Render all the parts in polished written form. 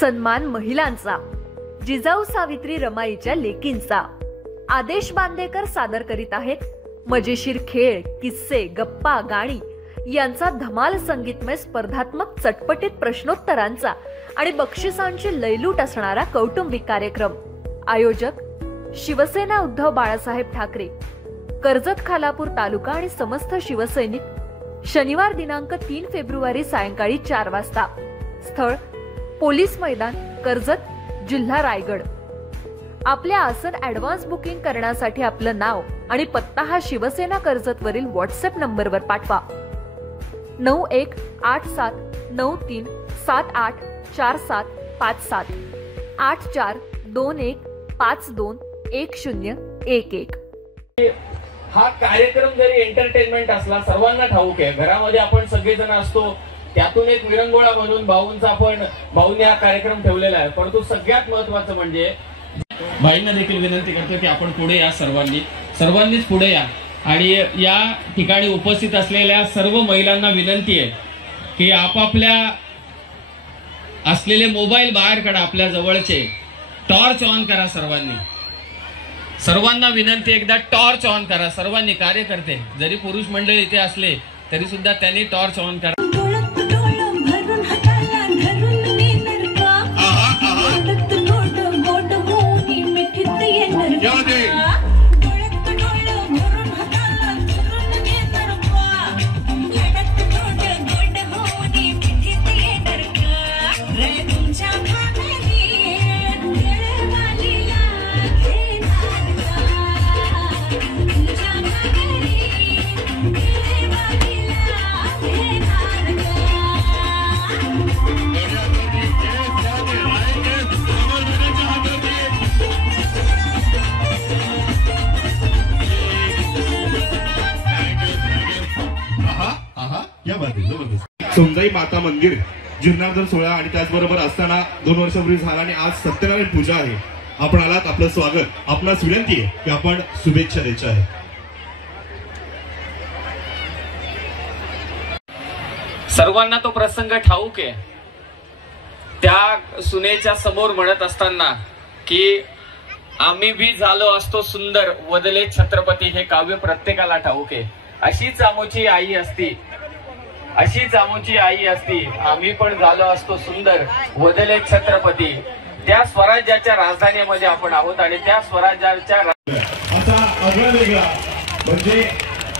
सन्मान महिलांचा, जिजाऊ सावित्री रमाईच्या लेकींचा। आदेश बांदेकर सादर करीत आहेत मजेशीर खेळ, किस्से, गप्पा, गाणी यांचा धमाल संगीतमय स्पर्धात्मक चटपटीत प्रश्नोत्तरांचा आणि बक्षिसांची लयलूट असणारा कौटुंबिक कार्यक्रम। आयोजक शिवसेना उद्धव बाळासाहेब ठाकरे, कर्जत खालापूर तालुका आणि समस्त शिवसैनिक। शनिवार दिनांक 3 फेब्रुवारी सायंकाळी 4 वाजता। स्थळ पोलीस मैदान, कर्जत, जिल्हा रायगड। आपल्या आसन ऍडव्हान्स बुकिंग करण्यासाठी आपलं नाव आणि पत्ता हा शिवसेना कर्जत वरील व्हॉट्सअप नंबरवर पाठवा। 918397874757 8421521011। हा कार्यक्रम जरी एंटरटेनमेंट असला, सर्वांना ठाऊक आहे, घरामध्ये आपण सगळेजण असतो, त्यातून एक विरंगुळा म्हणून भाऊंनी हा कार्यक्रम ठेवलेला आहे। परंतु सगळ्यात महत्वाचं म्हणजे भाईंना देखील विनंती करतो की आपण पुढे या, सर्वांनीच पुढे या। आणि या ठिकाणी उपस्थित असलेल्या सर्व महिलांना विनंती आहे की आपापल्या असलेले मोबाईल बाहेर काढा, आपल्या जवळचे टॉर्च ऑन करा। सर्वांना विनंती, एकदा टॉर्च ऑन करा सर्वांनी। कार्यकर्ते जरी पुरुष मंडळी इथे असले तरी सुद्धा त्यांनी टॉर्च ऑन करा। सोमजाई माता मंदिर जीर्णोद्धार सोहळा आणि त्याचबरोबर असताना 2 वर्षापूर्वी झाला आणि आज सत्यनारायण पूजा आहे। आपण आलात, आपलं स्वागत। आपणास विनंती आहे की आपण शुभेच्छा द्यायच्या आहे। सर्वांना तो प्रसंग ठाऊक आहे। त्या सुनेच्या समोर म्हणत असताना की आम्ही भी झालो असतो सुंदर, वदले छत्रपती, हे काव्य प्रत्येकाला ठाऊक आहे। अशीच आमची आई असती, आम्ही पण झालो असतो सुंदर, वदले छत्रपती। त्या स्वराज्याच्या राजधानीमध्ये आपण आहोत आणि त्या स्वराज्याच्या असा आगळा वेगळा म्हणजे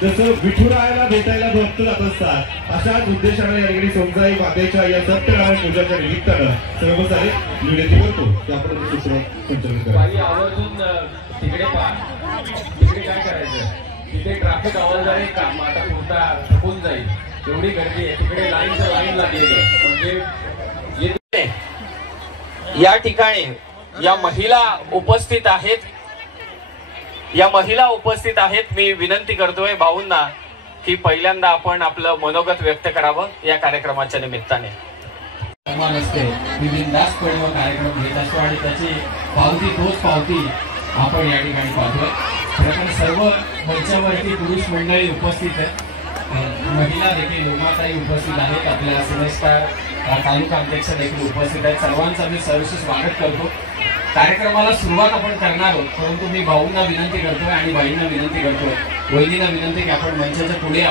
जसं विठुरायाला भेटायला भक्त जात असतात, अशाच उद्देशाने या ठिकाणी सोमजाई मातेच्या या सत्यनारायण पूजाच्या निमित्तानं सर्व सारे विनंती करतो की आपण सूचना संचालित करा। आवर्जून तिकडे पहा, तिकडे काय करायचं, तिथे ट्रॅफिक आवाज आहे का, आता पुरता थकून जाईल, एवढी गर्दी आहे तिकडे, लाईन लागलेली आहे। म्हणजे या ठिकाणी या महिला उपस्थित आहेत। मी विनंती करतोय भाऊंना की पहिल्यांदा आपण आपलं मनोगत व्यक्त करावं या कार्यक्रमाच्या निमित्ताने। कार्यक्रम घेत असतो आणि त्याची तोच पावती आपण या ठिकाणी पाहतोय। सर्व मंचावरती पुरुष मंडळी उपस्थित आहेत, महिला देखील उमाताई उपस्थित आहेत, आपल्या सिनेस्टार तालुका अध्यक्ष देखील उपस्थित आहेत। सर्वांचा मी सहर्ष स्वागत करतो। कार्यक्रमाला सुरुवात आपण करणार आहोत, परंतु मी भाऊंना विनंती करतोय आणि बाईंना विनंती करतोय, वहिनींना विनंती की आपण मंचाच्या पुढे